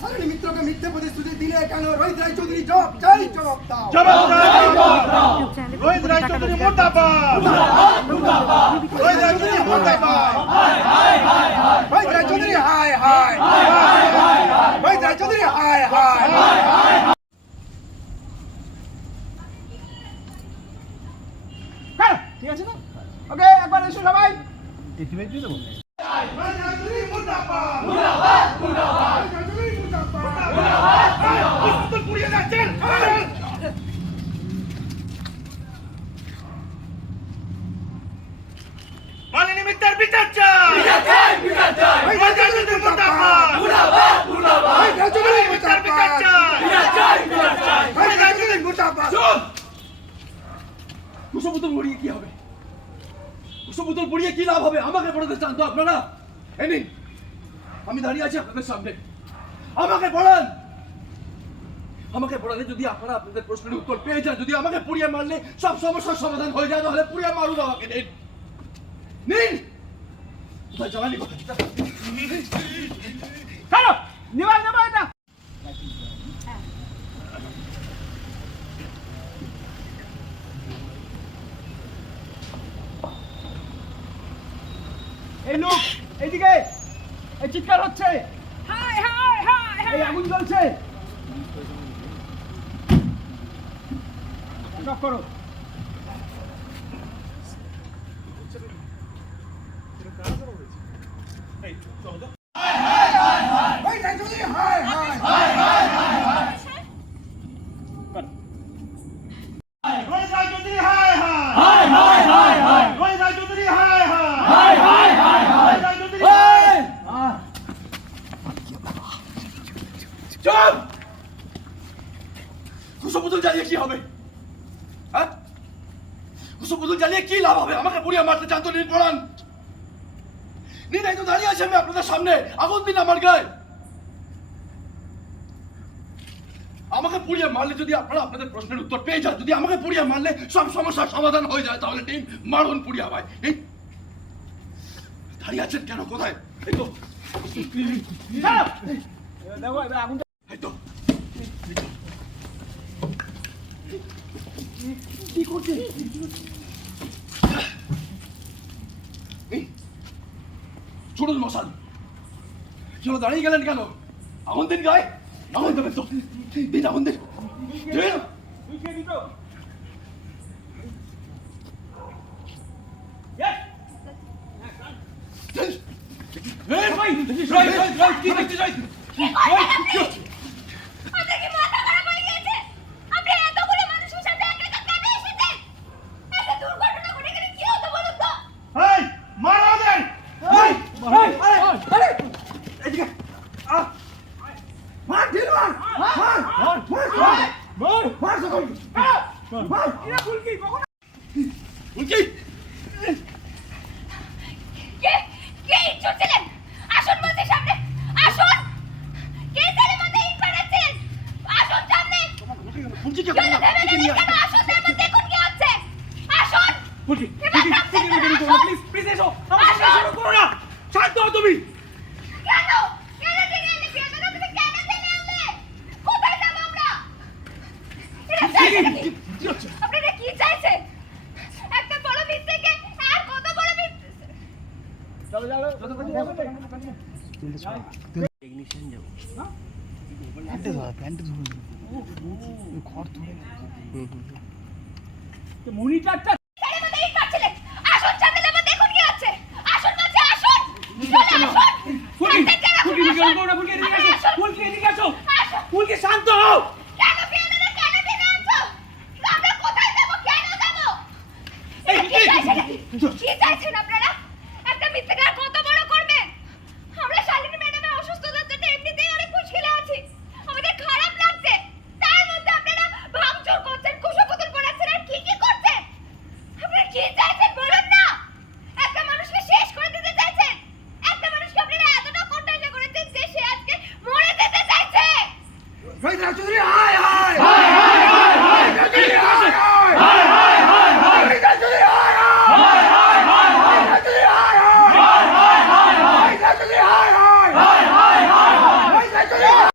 সারণী মিত্রকে মিথ্যে প্রতিশ্রুতি দিলে কেন? রোহিত রায় চৌধুরী জবাব চাই জবাব দাও। জবাব দাও রোহিত রায় চৌধুরী মুর্দাবাদ রোহিত রায় চৌধুরী মুর্দাবাদ রোহিত রায় চৌধুরী হায় হায়। রোহিত রায় চৌধুরী হায় হায়। ঠিক আছে না ওকে একবার এসো সবাই। রায় চৌধুরী মুর্দাবাদ মুর্দাবাদ মুর্দাবাদ রোহিত রায় চৌধুরী মুর্দাবাদ মুর্দাবাদ পুড়িয়ে যাচ্ছেন মালিনী মিত্রের বিচার চাই রোহিত রায় চৌধুরী মুর্দাবাদ রোহিত রায় চৌধুরী মিত্রের বিচার মুর্দাবাদ চাই রোহিত কুসুম বোতল পড়িয়ে কি হবে? বোতল পড়িয়ে কি লাভ হবে? আমাকে পড়াতে চান তো আপনারা? নিন। আমি দাঁড়িয়ে আছি আপনাদের সামনে। আমাকে পড়ান আমাকে পড়ালে যদি আপনারা আপনাদের প্রশ্নের উত্তর পেয়ে যান যদি আমাকে পুড়িয়ে মারলে সব সমস্যার সমাধান হয়ে যায় তাহলে পুড়িয়ে মারুন আমাকে নিন নিন কোথায় জ্বালানি কোথায় চলো নিবাই নেব এটা এই লোক এইদিকে এই চিৎকার হচ্ছে। আগুন জ্বলছে। করো রোহিত রায় চৌধুরী হায় হায় রোহিত রায় চৌধুরী হায় হায় হায় হায় হায় রোহিত রায় চৌধুরী হায় হায় হায় হায় হায় রোহিত রায় চৌধুরী চুপ কুসুম বোতল জ্বালিয়ে কি হবে? হ্যাঁ? কুসুম বোতল জ্বালিয়ে লাভ হবে? আমাকে পুড়িয়ে মারতে চান তো নিন পড়ান তো দাঁড়িয়ে আছে আমি আপনাদের সামনে। আগুন দিন আমার গায়ে। আমাকে পুড়িয়ে মারলে যদি আপনারা আপনাদের প্রশ্নের উত্তর পেয়ে যান যদি আমাকে পুড়িয়ে মারলে সব সমস্যার সমাধান হয়ে যায় তাহলে নিন মারুন পুড়িয়ে আমায়। দাঁড়িয়ে আছেন কেন? কোথায়? এই তো। তো। এই, চুড়ুন মশাল চলো দাঁড়িয়ে গেলেন কেন আগুন দিন গায়ে আগুন দেবেন তো দিন আগুন দিন দিন ঢুকিয়ে দিত দিন। দিন। রই, রই, রই, কি দেখতে চাই? রই, কি হচ্ছে? আপনার Bak yine full শান্ত হও প্যান্টে ধোয়া প্যান্টে ধোয়া চাইছেন আপনারা একটা মিথ্যে